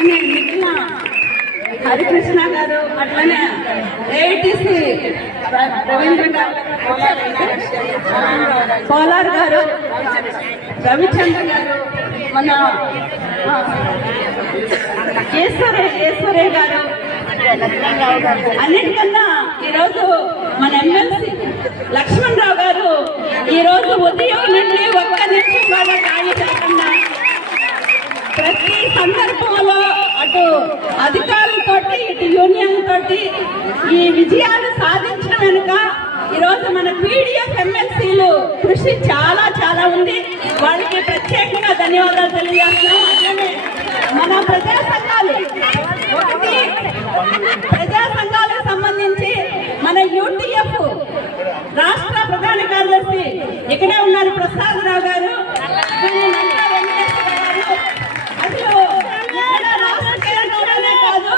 అట్లనే మిగిలిన హరికృష్ణ గారు, అట్లనే ఏఐటీసీ రవీంద్ర గారు, కోలార్ గారు, రవిచంద్ర గారు, మన ఈశ్వరయ్య గారు, అన్నిటికన్నా ఈరోజు మన ఎమ్మెల్సీ లక్ష్మణరావు గారు ఈరోజు ఉదయం నుండి ఒక్క నిమిషం కూడా ఖాళీ చేయకుండా ప్రతి సందర్భంలో అటు అధికారులతోటి ఇటు యూనియన్ తోటి ఈ విజయాలు సాధించిన వెనుక ఈరోజు మన పీడిఎఫ్ ఎమ్మెల్సీలు కృషి చాలా చాలా ఉంది. వాళ్ళకి ప్రత్యేకంగా ధన్యవాదాలు తెలియజేస్తున్నాం. అట్లనే మన ప్రజా సంఘాలు, ఒకటి ప్రజా సంఘాలకు సంబంధించి మన యూటీఎఫ్ రాష్ట్ర ప్రధాన కార్యదర్శి ఇక్కడే ఉన్నారు ప్రసాదరావు గారు, అసలు రాష్ట్ర కేంద్రంలోనే కాదు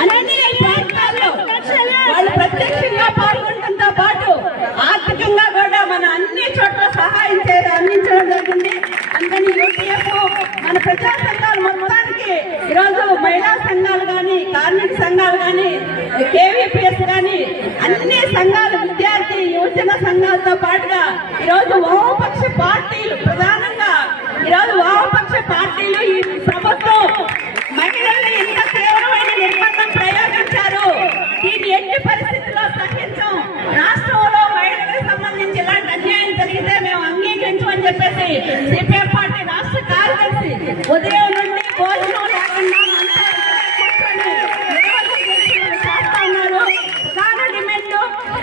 అన్ని ప్రాంతాల్లో వాళ్ళు ప్రత్యక్షంగా పాల్గొనడంతో పాటు ఆర్థికంగా కూడా మన అన్ని చోట్ల సహాయం అందించడం జరిగింది. అందుకని యూటీఎఫ్ మన ప్రజా సంఘాలు మొత్తానికి ఈరోజు మహిళా సంఘాలు కానీ, కార్మిక సంఘాలు కానీ, కేవీపీఎస్ కానీ అన్ని సంఘాలు, విద్యార్థి యువజన సంఘాలతో పాటుగా ఈరోజు వామపక్ష పార్టీలు, ప్రధానంగా ఈరోజు వామపక్ష పార్టీలు ఈ ప్రభుత్వం మహిళల్ని ఇంత తీవ్రమైన నిర్బంధం ప్రయోగించారు. దీన్ని ఎట్టి పరిస్థితుల్లో సహించం. రాష్ట్రంలో మహిళలకు సంబంధించి ఇలాంటి అన్యాయం జరిగితే మేము అంగీకరించమని చెప్పేసి సిపిఎం పార్టీ రాష్ట్ర కార్యదర్శి ఉదయం నుండి భోజనం లేకుండా చేస్తా ఉన్నారు. ప్రధాన డిమాండ్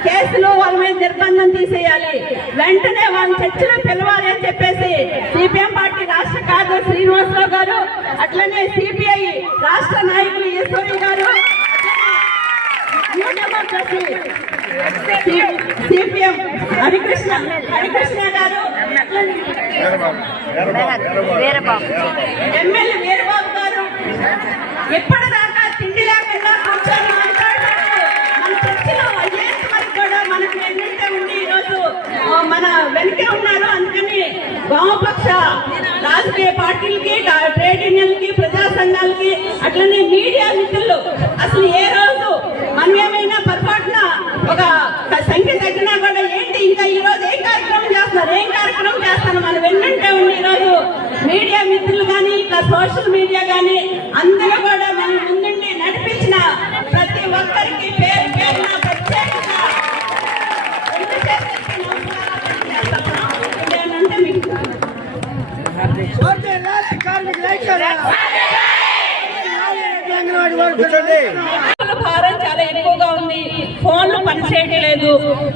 కేసులు వాళ్ళ మీద నిర్బంధం తీసేయాలి, వెంటనే వాళ్ళ చర్చలు పిలవాలి అని చెప్పేసి సిపిఎం పార్టీ రాష్ట్ర కార్యదర్శి శ్రీనివాసరావు గారు, అట్లనే సిపిఐ రాష్ట్ర నాయకులు ఈశ్వరి గారు, సిపిఎం హరికృష్ణ గారు, ఎమ్మెల్యే వీరబాబు గారు ఎప్పటిదాకా తిండి లేకుండా కూర్చొని మాట్లాడుతున్నారు. మన చర్చలో అయ్యేంత వరకు కూడా మనకు ఎన్నింటే ఉండి ఈరోజు మన వెనుకే ఉన్నారు. అందుకని వామపక్ష రాజకీయ పార్టీలకి, ట్రేడ్ యూనియన్లకి, ప్రజా సంఘాలకి, అట్లనే మీడియా మిత్రులు అసలు ఏ రోజు మనం ఏమైనా పొరపాటున ఒక సంఖ్య తగ్గినా కూడా ఏంటి ఇంకా ఈ రోజు ఏం కార్యక్రమం చేస్తున్నారు మనం వెన్నంటే ఉండి ఈరోజు మీడియా మిత్రులు కానీ, ఇట్లా సోషల్ మీడియా కానీ అందరూ కూడా మనం ముందుండి నడిపించిన ప్రతి ఒక్కరికి పేరు పేరున ప్రత్యేకంగా అంటే మీకు భారం చాలా ఎక్కువగా ఉంది. ఫోన్లు పనిచేయడం లేదు,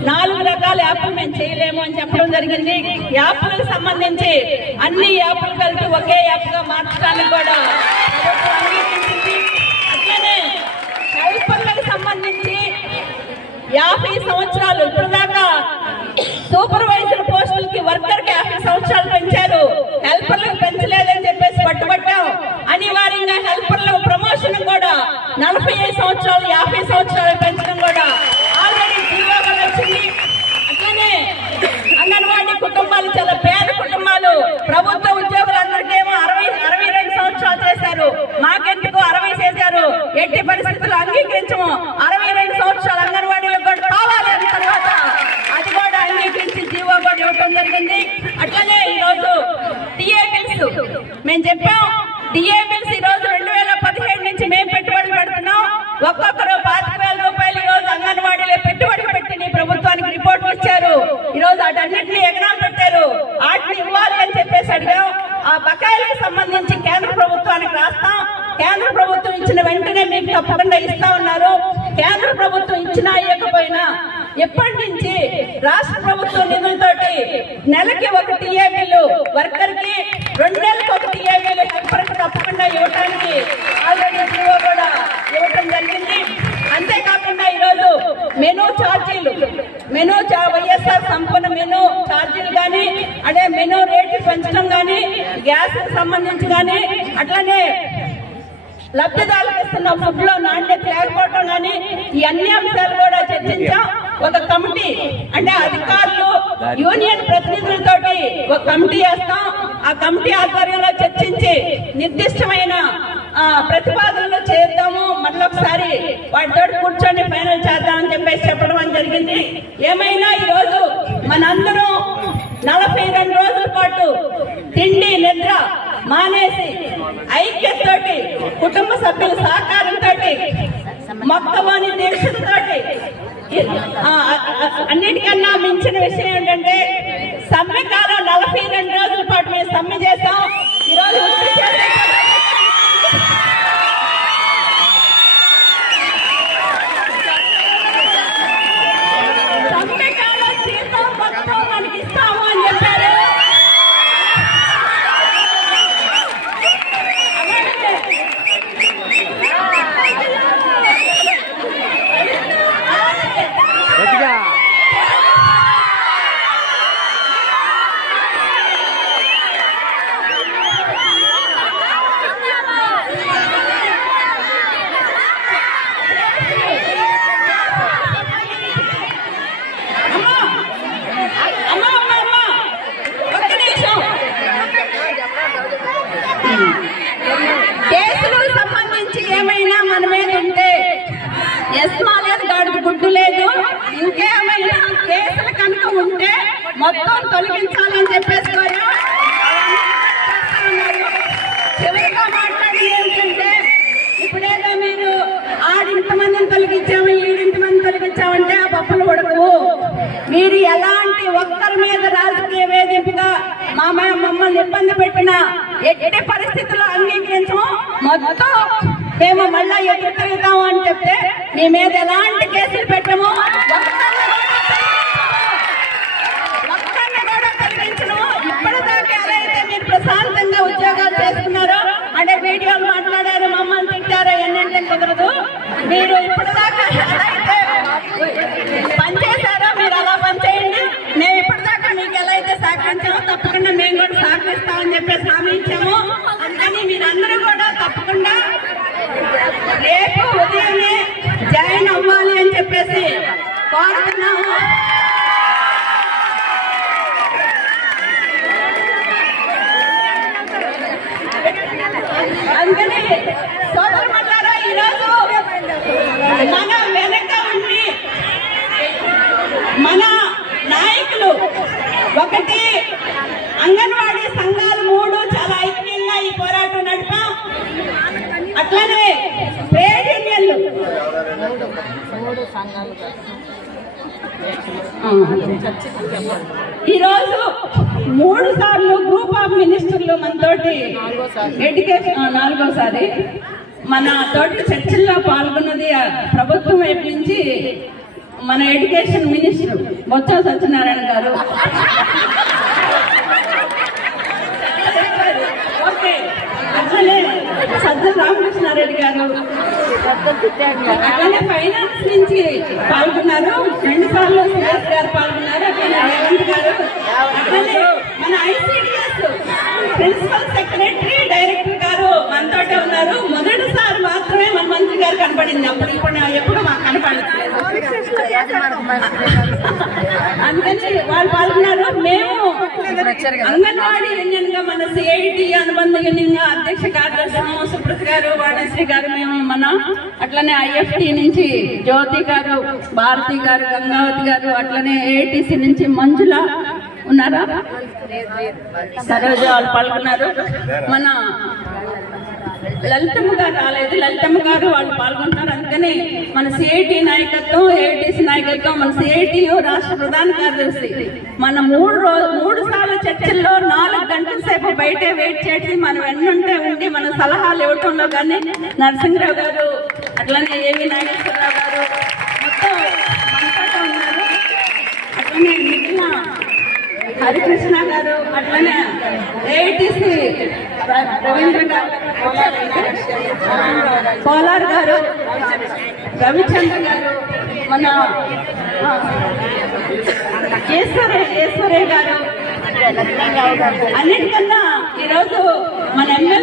4 రకాల యాప్లు మేము చేయలేము అని చెప్పడం జరిగింది. యాప్లకు సంబంధించి అన్ని యాప్లు కలిపి ఒకే యాప్ గా మార్చడానికి కూడా అంగీకరించింది. అట్లనే హెల్పర్లకు సంబంధించి 50 సంవత్సరాలు ఇప్పటిదాకా సూపర్వైజర్ పోస్టులకి వర్కర్కి 50 సంవత్సరాలు పెంచారు, హెల్పర్లకు పెంచలేదని చెప్పేసి పట్టుబట్టాం. అనివార్యంగా హెల్పర్ల ప్రమోషన్ కూడా 45 సంవత్సరాలు 50 సంవత్సరాలు పెంచడం కూడా ఆల్రెడీ జీవోగా వచ్చింది. అట్లనే అంగన్వాడీ కుటుంబాలు చాలా పేద కుటుంబాలు, ప్రభుత్వ ఉద్యోగులందరికేమో 62 సంవత్సరాలు చేశారు, మాకెందుకు 60 చేశారు. ఎట్టి పరిస్థితులు అంగీకరించము. 62 సంవత్సరాలు అంగన్వాడీలకు కూడా కావాలి అన్న తర్వాత అది కూడా అంగీకరించి జీవో కూడా ఇవ్వడం జరిగింది. అట్లనే ఈరోజు టీఏ బిల్స్ మేము చెప్పాం. టీఏ బిల్స్ ఈ రోజు 2017 నుంచి మేము పెట్టుబడులు పెడుతున్నాం. ఒక్కొక్కరు 25,000 రూపాయలు ఈ రోజు అంగన్వాడీలో పెట్టుబడి పెట్టి ప్రభుత్వానికి రిపోర్ట్లు ఇచ్చారు. ఈ రోజు వాటన్నింటినీ ఎగ్జామ్ పెట్టారు, వాటిని ఇవ్వాలి అని చెప్పేసి అడిగాం. ఆ బకాయిలకు సంబంధించి కేంద్ర ప్రభుత్వానికి రాస్తాం. కేంద్ర ప్రభుత్వం ఇచ్చిన వెంటనే మీకు తప్పకుండా ఇస్తా ఉన్నారు. కేంద్ర ప్రభుత్వం ఇచ్చినా ఇవ్వకపోయినా ఎప్పటి నుంచి రాష్ట్ర ప్రభుత్వం నిధులతోటి నెలకి ఒక టీఏ బిల్లు వర్కర్ కి, 2 నెలలకు ఒక టీఏ బిల్లు హెల్పర్ కి తప్పకుండా ఇవ్వడానికి ఆల్రెడీ జీవో కూడా ఇవ్వడం జరిగింది. అంతేకాకుండా ఈరోజు మెనూ ఛార్జీలు, వైఎస్ఆర్ సంపూర్ణ మెనూ ఛార్జీలు కానీ, అదే మెనూ రేట్లు పెంచడం కానీ, గ్యాస్ కి సంబంధించి కానీ, అట్లనే లబ్ధిదారులకు ఇస్తున్న ఫుడ్ లో నాణ్యత లేకపోవడం కానీ, ఈ అన్ని అంశాలు కూడా చర్చించాం. ఒక కమిటీ అంటే అధికారులు యూనియన్ ప్రతినిధులతోటి ఒక కమిటీ వేస్తాం. ఆ కమిటీ ఆధ్వర్యంలో చర్చించి నిర్దిష్టమైన ప్రతిపాదనలు చేద్దాము, మళ్ళొకసారి వాటితో కూర్చొని ఫైనల్ చేద్దామని చెప్పేసి చెప్పడం జరిగింది. ఏమైనా ఈరోజు మనందరం 42 రోజుల పాటు తిండి నిద్ర మానేసి ఐక్యతతోటి కుటుంబ సభ్యుల సహకారంతో మొక్కమని దీక్షతోటి అన్నిటికన్నా మించిన విషయం ఏంటంటే సమ్మె కాలం 42 రోజుల పాటు మేము సమ్మె చేస్తాం. ఈరోజు సమ్మె కాలం జీతం మొత్తం మనకి ఇస్తాము అని చెప్పారు. కేసులకు సంబంధించి ఏమైనా మన మీద ఉంటే ఎస్మాలేదు గాడికి గుడ్డు లేదు, ఇంకేమైనా కేసులు కనుక ఉంటే మొత్తం తొలగించాలని చెప్పేసుకోరు. చివరిగా మాట్లాడి ఏమిటంటే ఇప్పుడేదో మీరు ఆడింతమందిని తొలగించాము ఈడింతమంది తొలగించామంటే ఆ పప్పులు ఉడకవు. మీరు ఎలాంటి ఒక్కరి మీద రాజకీయ వేధింపుగా మమ్మల్ని ఇబ్బంది పెట్టినా ఎట్టి పరిస్థితుల్లో అంగీకరించము, మొత్తం మేము మళ్ళా ఎదురు తిరుగుతాము అని చెప్తే మీ మీద ఎలాంటి కేసులు పెట్టము, ఒక్కరిని కూడా తొలగించము. ఇప్పటిదాకా ఎలా అయితే మీరు ప్రశాంతంగా ఉద్యోగాలు చేస్తున్నారో అంటే వీడియోలు మాట్లాడారు, మమ్మల్ని తిట్టారో ఎన్నంటే కుదరదు. మీరు ఇప్పటిదాకా ఎలా అయితే పనిచేశారో మీరు అలా పనిచేయండి. మేము ఇప్పటిదాకా మీకు ఎలా అయితే సహకరించామో తప్పకుండా మేము కూడా సహకరిస్తామని చెప్పేసి హామీ ఇచ్చాము. అందుకని మీరందరూ కూడా తప్పకుండా రేపు ఉదయమే జాయిన్ అవ్వాలి అని చెప్పేసి కోరుతున్నాము. అందుకని సోదరులారా ఈరోజు మన వెనక ఉండి మన నాయకులు ఒకటి అంగన్వాడీ సంఘాలు 3 చాలా ఐక్యంగా ఈ పోరాటం నడిపాం. అట్లనే ట్రేడ్ యూనియన్లు ఈరోజు 3 సార్లు గ్రూప్ ఆఫ్ మినిస్టర్లు మనతోటి ఎడ్యుకేషన్ 4వసారి మన తోటి చర్చల్లో పాల్గొన్నది ప్రభుత్వం వైపు నుంచి మన ఎడ్యుకేషన్ మినిస్టర్ బొత్స సత్యనారాయణ గారు, అట్లనే సజ్జల రామకృష్ణారెడ్డి గారు, అట్లనే ఫైనాన్స్ నుంచి పాల్గొన్నారు. 2 సార్లు సురేష్ గారు పాల్గొన్నారు, అట్లనే రేవంత్ గారు, అట్లనే మన ఐసిడిఎస్ ప్రిన్సిపల్ సెక్రటరీ డైరెక్టర్ గారు మనతోటే ఉన్నారు. మొదటిసారి మాత్రమే మన మంత్రి గారు కనపడింది, అప్పుడు ఎప్పుడు మాకు కనపడలేదు. అందుకని వాళ్ళు పాల్గొన్నారు. మేము అంగన్వాడీ యూనియన్ గా మన సిఐటి అనుబంధ యూనియన్ గా అధ్యక్ష కార్యదర్శి సుప్రత్ గారు, వాణిశ్రీ గారు, మేము మన అట్లనే ఐఎఫ్టి నుంచి జ్యోతి గారు, భారతి గారు, గంగావతి గారు, అట్లనే ఏఐటిసి నుంచి మంజుల ఉన్నారా, సరోజ వాళ్ళు పాల్గొన్నారు. మన లలితమ్మ గారు రాలేదు, లలితమ్మ గారు వాళ్ళు పాల్గొంటున్నారు. అందుకని మన సిఐటి నాయకత్వం, ఏఐటిసి నాయకత్వం, మన సిఐటి రాష్ట్ర ప్రధాన కార్యదర్శి మన 3 సార్లు చర్చల్లో 4 గంటల సేపు బయటే వెయిట్ చేసి మన వెన్నుంటే ఉండి మన సలహాలు ఇవ్వటంలో కానీ నరసింహరావు గారు, అట్లనే ఏవి నాగేశ్వరరావు గారు మొత్తం మనతోటే ఉన్నారు. అట్లనే మిగిలిన హరికృష్ణ గారు, అట్లనే ఏఐటిసి రవీంద్ర గారు, కోలార్ గారు, రవిచంద్ర గారు, మన ఈశ్వరయ్య గారు, అన్నిటికన్నా ఈరోజు మన ఎమ్మెల్యే